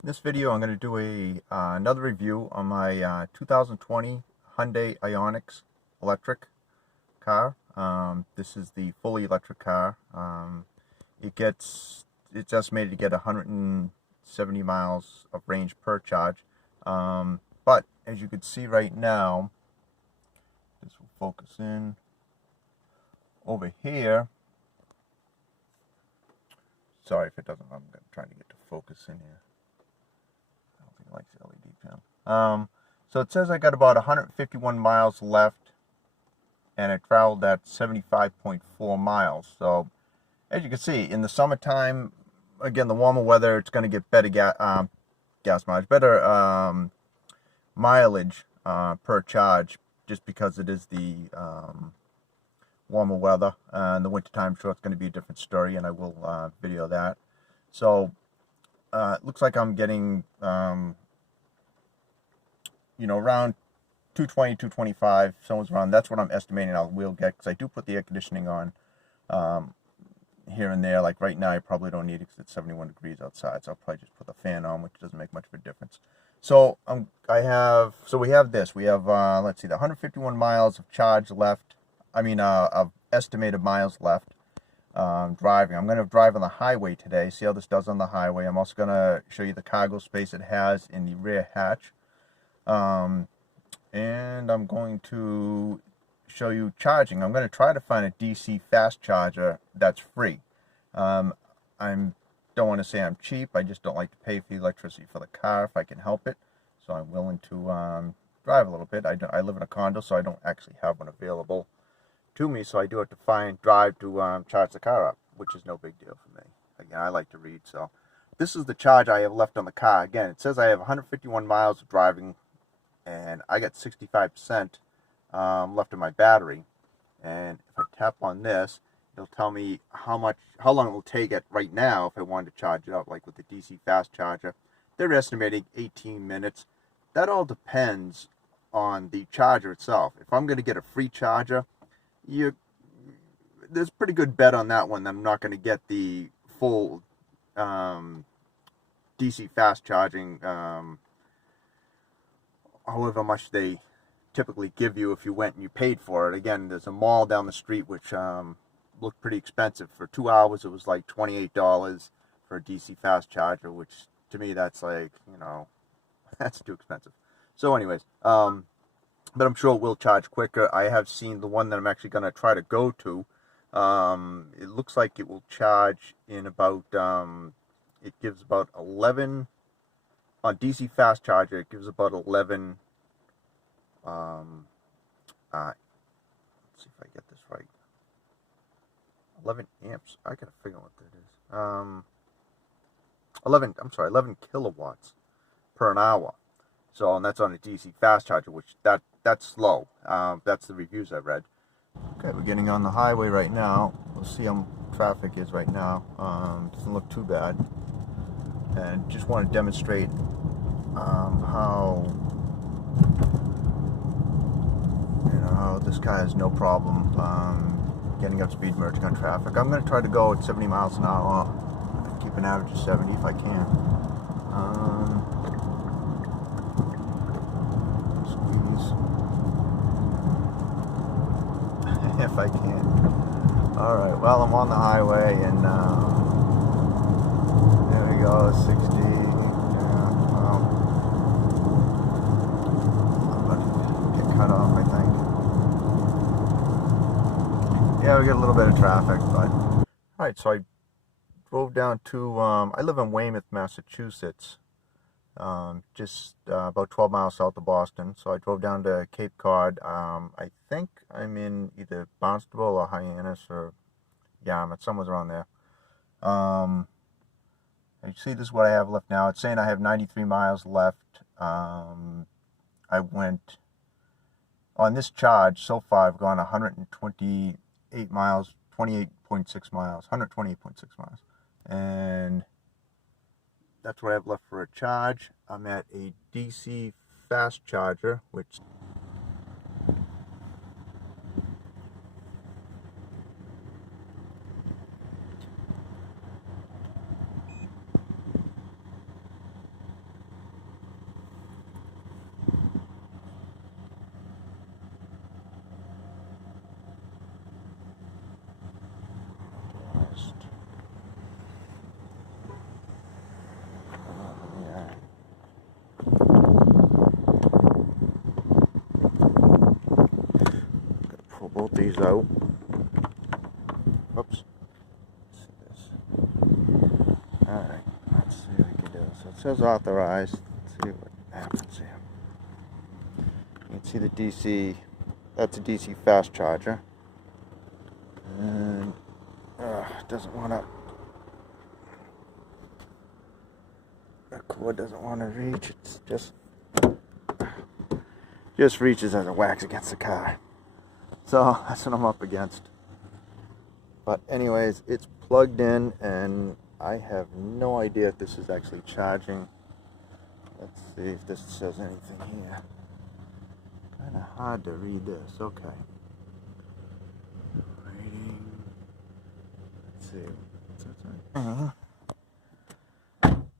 In this video, I'm going to do another review on my 2020 Hyundai Ioniq Electric car. This is the fully electric car. It's estimated to get 170 miles of range per charge. But as you can see right now, this will focus in over here. Sorry if it doesn't. I'm trying to get to focus in here. I don't think it likes the LED panel. So it says I got about 151 miles left, and I traveled at 75.4 miles. So as you can see, in the summertime, again, the warmer weather, it's going to get better gas mileage, better mileage per charge, just because it is the warmer weather. In the wintertime, I'm sure it's going to be a different story, and I will video that. So it looks like I'm getting around 220, 225, someone's around. That's what I'm estimating I will get, because I do put the air conditioning on here and there. Like right now, I probably don't need it because it's 71 degrees outside, so I'll probably just put the fan on, which doesn't make much of a difference. So we have this. We have let's see, the 151 miles of charge left. Of estimated miles left driving. I'm going to drive on the highway today. See how this does on the highway. I'm also going to show you the cargo space it has in the rear hatch. And I'm going to show you charging. I'm going to try to find a DC fast charger that's free. I don't want to say I'm cheap. I just don't like to pay for the electricity for the car if I can help it. So I'm willing to drive a little bit. I live in a condo, so I don't actually have one available to me. So I do have to drive to charge the car up, which is no big deal for me. Again, I like to read, so this is the charge I have left on the car. Again, it says I have 151 miles of driving, and I got 65% left of my battery. And if I tap on this, it'll tell me how long it will take it right now if I wanted to charge it up, like with the DC fast charger. They're estimating 18 minutes. That all depends on the charger itself. If I'm going to get a free charger, there's a pretty good bet on that one that I'm not going to get the full DC fast charging, however much they typically give you if you went and you paid for it. Again, there's a mall down the street which looked pretty expensive. For 2 hours, it was like $28 for a DC fast charger, which to me, that's like, that's too expensive. So anyways, but I'm sure it will charge quicker. I have seen the one that I'm actually going to try to go to. It looks like it will charge in about, it gives about 11, on DC fast charger, it gives about 11, let's see if I get this right, 11 amps, I gotta figure out what that is, 11 kilowatts per an hour. So, and that's on a DC fast charger, which that's slow. That's the reviews I've read. Okay, we're getting on the highway right now. We'll see how traffic is right now. Doesn't look too bad. And just want to demonstrate how this car has no problem getting up speed, merging on traffic. I'm going to try to go at 70 miles an hour. Keep an average of 70 if I can. Squeeze. If I can. Alright, well, I'm on the highway, and there we go, 60. Yeah, well, I'm going to get cut off, I think. Yeah, we get a little bit of traffic, but... Alright, so I drove down to, I live in Weymouth, Massachusetts, just about 12 miles south of Boston. So I drove down to Cape Cod. I think I'm in either Barnstable or Hyannis or Yarmouth, somewhere around there. You see, this is what I have left now. It's saying I have 93 miles left. I went, on this charge so far, I've gone 128 miles, 28.6 miles, 128.6 miles. And that's what I have left for a charge. I'm at a DC fast charger, which out. Oops. Let's see this. Alright, let's see what we can do. So it says authorized. Let's see what happens here. You can see the DC. That's a DC fast charger. And it doesn't want to. The cord doesn't want to reach. It's just reaches as it whacks against the car. So that's what I'm up against. But anyways, it's plugged in, and I have no idea if this is actually charging. Let's see if this says anything here. Kind of hard to read this. Okay. Rating. Let's see.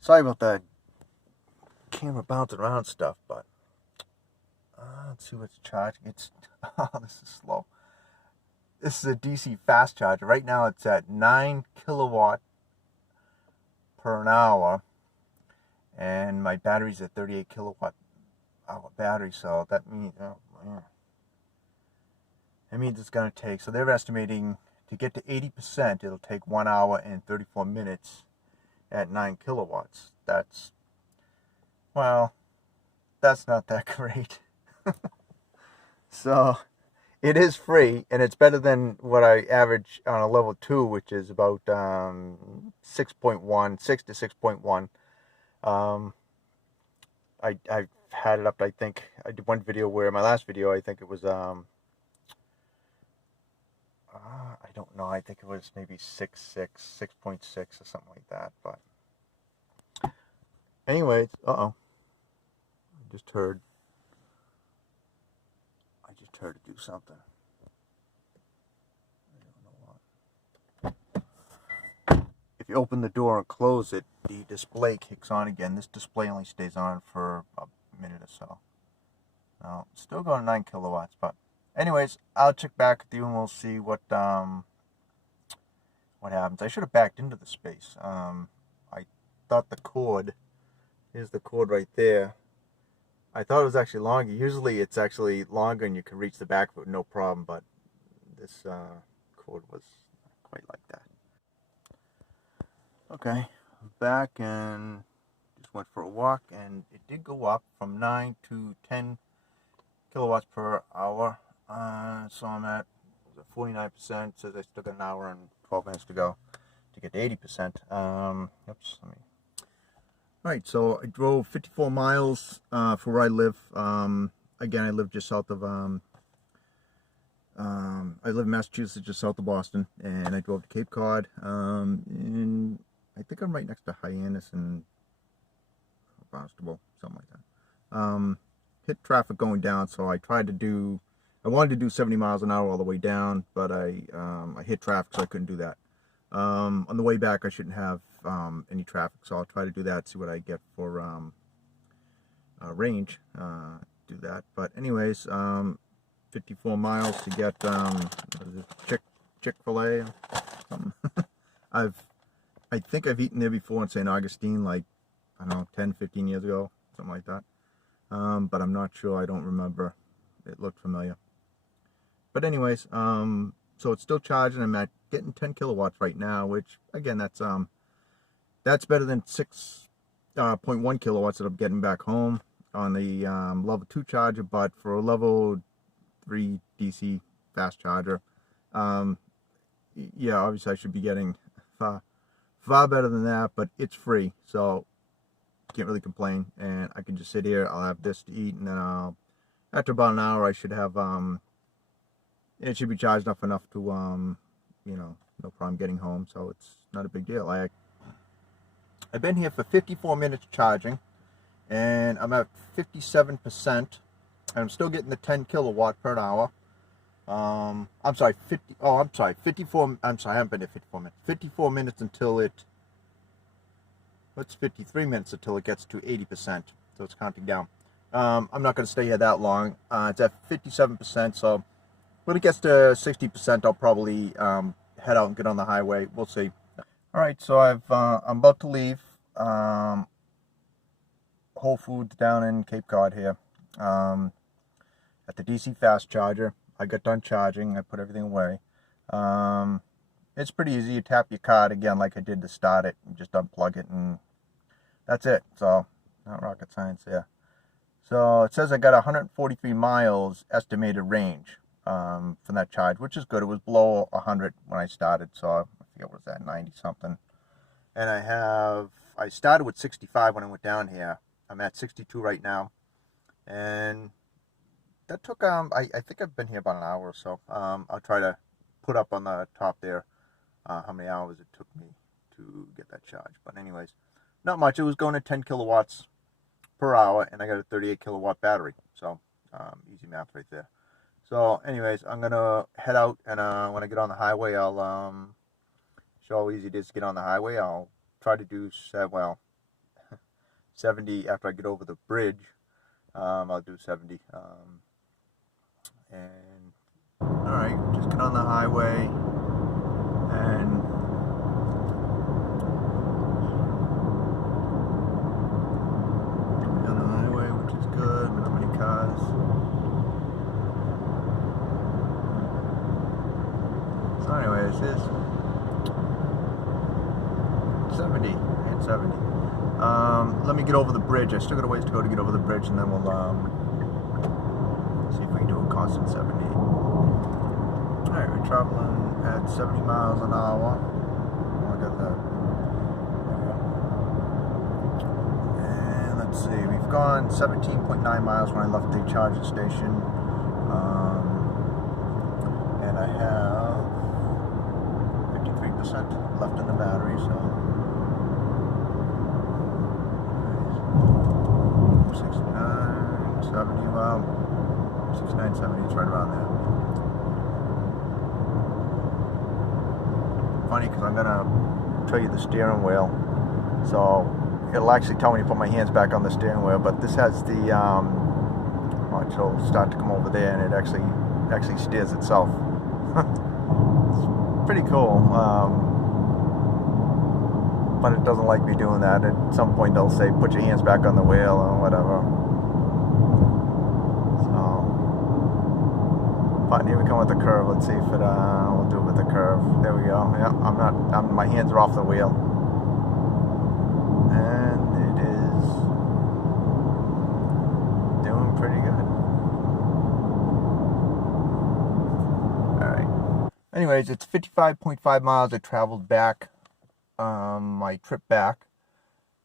Sorry about that camera bouncing around stuff, but let's see what's charging. It's this is slow. This is a DC fast charger. Right now it's at 9 kilowatt per an hour, and my battery's at 38 kilowatt hour battery. So that means it's going to take. So they're estimating to get to 80%, it'll take 1 hour and 34 minutes at 9 kilowatts. That's not that great. So it is free, and it's better than what I average on a level 2, which is about 6.1, 6 to 6.1. I've had it up. I think I did one video where my last video, I think it was I don't know. I think it was maybe 6.6 or something like that. But anyways, I just heard it do something. I don't know what. If you open the door and close it, the display kicks on again. This display only stays on for a minute or so. Now, it's still going 9 kilowatts, but anyways, I'll check back with you and we'll see what happens. I should have backed into the space. I thought the cord, here's the cord right there. I thought it was actually longer. Usually it's actually longer and you can reach the back of it no problem, but this cord was not quite like that. Okay, I'm back and just went for a walk, and it did go up from 9 to 10 kilowatts per hour. So I'm at 49%. It says I still got an hour and 12 minutes to go to get to 80%. Oops, let me. Right, so I drove 54 miles for where I live. Again, I live just south of, I live in Massachusetts, just south of Boston, and I drove to Cape Cod, and I think I'm right next to Hyannis and Barnstable, something like that. Hit traffic going down, so I wanted to do 70 miles an hour all the way down, but I hit traffic, so I couldn't do that. On the way back, I shouldn't have any traffic, so I'll try to do that, see what I get for range, do that. But anyways, 54 miles to get Chick-fil-A or something. I think I've eaten there before in St. Augustine, like, I don't know, 10, 15 years ago, something like that. But I'm not sure, I don't remember. It looked familiar. But anyways, so it's still charging. I'm at getting 10 kilowatts right now, which again, that's better than 6.1 kilowatts that I'm getting back home on the level 2 charger. But for a level 3 DC fast charger, yeah, obviously I should be getting far better than that. But it's free, so can't really complain. And I can just sit here. I'll have this to eat, and then after about an hour, I should have it should be charged up enough to no problem getting home. So it's not a big deal. I've been here for 54 minutes charging, and I'm at 57%, and I'm still getting the 10 kilowatt per hour. I'm sorry, 54, I'm sorry, I haven't been here 54 minutes. 54 minutes until it, what's 53 minutes until it gets to 80%, so it's counting down. I'm not going to stay here that long. It's at 57%, so when it gets to 60%, I'll probably head out and get on the highway. We'll see. All right, so I'm about to leave Whole Foods down in Cape Cod here at the DC fast charger. I got done charging. I put everything away. It's pretty easy. You tap your card again like I did to start it. You just unplug it and that's it. So, not rocket science there. So it says I got 143 miles estimated range from that charge, which is good. It was below 100 when I started, so I forget what was that, 90 something. And I started with 65 when I went down here. I'm at 62 right now. And that took, I think I've been here about an hour or so. I'll try to put up on the top there how many hours it took me to get that charge. But anyways, not much. It was going to 10 kilowatts per hour, and I got a 38 kilowatt battery. So easy math right there. So anyways, I'm going to head out, and when I get on the highway, I'll show how easy it is to get on the highway. I'll try to do, 70 after I get over the bridge. I'll do 70. And alright, just get on the highway and on the highway, which is good, not many cars. So anyways, it's 70 and 70. Let me get over the bridge. I still got a ways to go to get over the bridge, and then we'll see if we can do a constant 70. Alright, we're traveling at 70 miles an hour. Oh, I got that. There we go. And let's see, we've gone 17.9 miles when I left the charging station. And I have 53% left in the battery, so 69, 70, well, 69, 70, it's right around there. Funny, because I'm going to show you the steering wheel. So, it'll actually tell me to put my hands back on the steering wheel, but this has the, watch, it'll start to come over there, and it actually steers itself. It's pretty cool. But it doesn't like me doing that. At some point they'll say put your hands back on the wheel or whatever. So, but here we come with the curve. Let's see if it we'll do it with the curve. There we go. Yeah, my hands are off the wheel, and it is doing pretty good. All right. Anyways, it's 55.5 miles I traveled back. My trip back,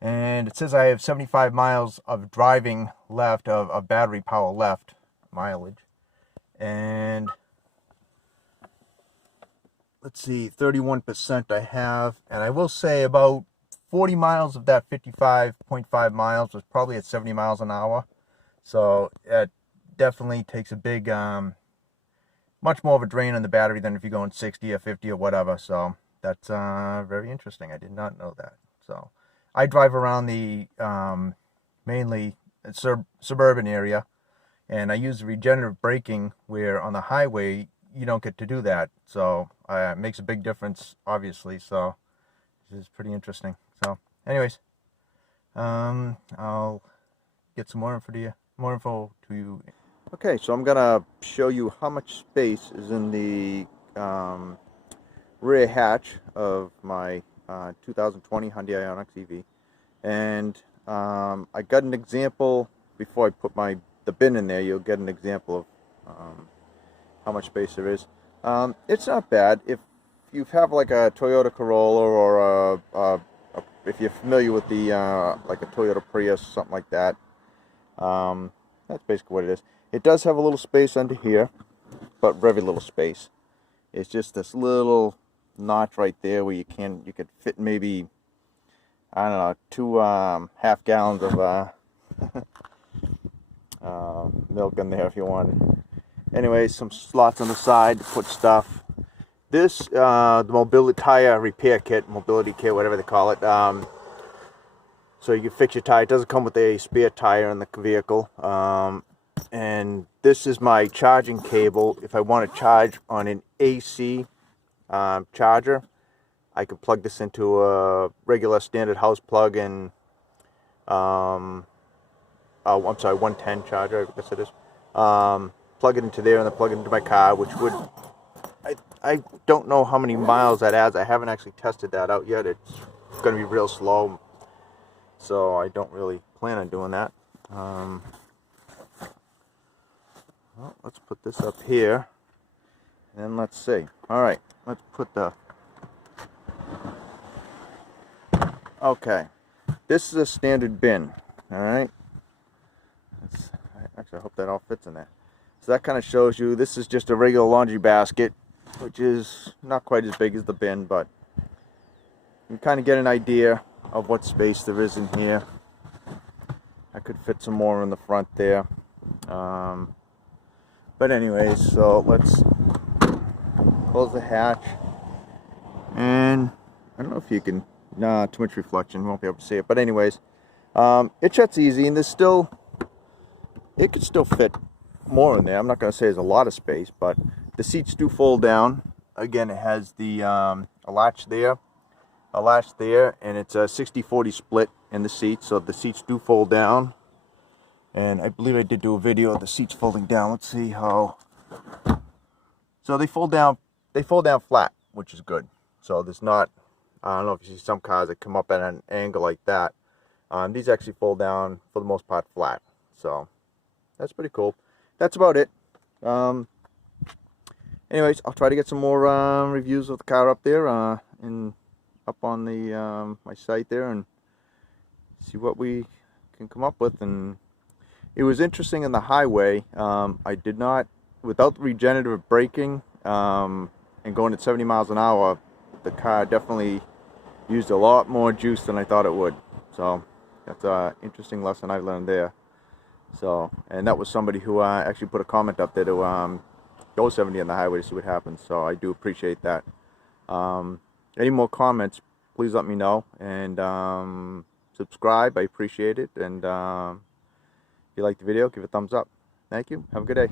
and it says I have 75 miles of driving left, of battery power left, mileage, and let's see, 31% I have, and I will say about 40 miles of that 55.5 miles was probably at 70 miles an hour, so it definitely takes a big, much more of a drain on the battery than if you're going 60 or 50 or whatever, so that's very interesting. I did not know that. So I drive around the mainly suburban area, and I use regenerative braking, where on the highway you don't get to do that. So it makes a big difference, obviously. So this is pretty interesting. So anyways, I'll get some more info to you. Okay, so I'm gonna show you how much space is in the rear hatch of my 2020 Hyundai Ioniq EV, and I got an example before I put the bin in there. You'll get an example of how much space there is. It's not bad if you have like a Toyota Corolla, or if you're familiar with the like a Toyota Prius, something like that. That's basically what it is. It does have a little space under here, but very little space. It's just this little notch right there where you could fit maybe, I don't know, 2 half gallons of milk in there if you wanted. Anyway, some slots on the side to put stuff. This the mobility tire repair kit, mobility kit, whatever they call it. So you can fix your tire. It doesn't come with a spare tire in the vehicle. And this is my charging cable. If I want to charge on an AC charger, I can plug this into a regular standard house plug, and I'm sorry, 110 charger, I guess it is. plug it into there and then plug it into my car, which would, I don't know how many miles that adds. I haven't actually tested that out yet. It's going to be real slow, so I don't really plan on doing that. Well, let's put this up here, and let's see. All right, let's put the... Okay, this is a standard bin. All right. Actually, I hope that all fits in there. So that kind of shows you, this is just a regular laundry basket, which is not quite as big as the bin, but you can kind of get an idea of what space there is in here. I could fit some more in the front there. But anyways, so let's close the hatch. And I don't know if you can, nah, too much reflection, won't be able to see it. But anyways, it shuts easy, and there's still, it could still fit more in there. I'm not going to say there's a lot of space, but the seats do fold down. Again, it has the a latch there, and it's a 60-40 split in the seats, so the seats do fold down. And I believe I did do a video of the seats folding down. Let's see how. So they fold down flat, which is good. So there's not, I don't know if you see some cars that come up at an angle like that. These actually fold down for the most part flat. So that's pretty cool. That's about it. Anyways, I'll try to get some more reviews of the car up there up on the my site there, and see what we can come up with. And it was interesting in the highway. I did not, without regenerative braking and going at 70 miles an hour, the car definitely used a lot more juice than I thought it would. So that's an interesting lesson I learned there. So, and that was somebody who actually put a comment up there to go 70 on the highway to see what happens. So I do appreciate that. Any more comments, please let me know, and subscribe. I appreciate it. And if you like the video, give it a thumbs up. Thank you. Have a good day.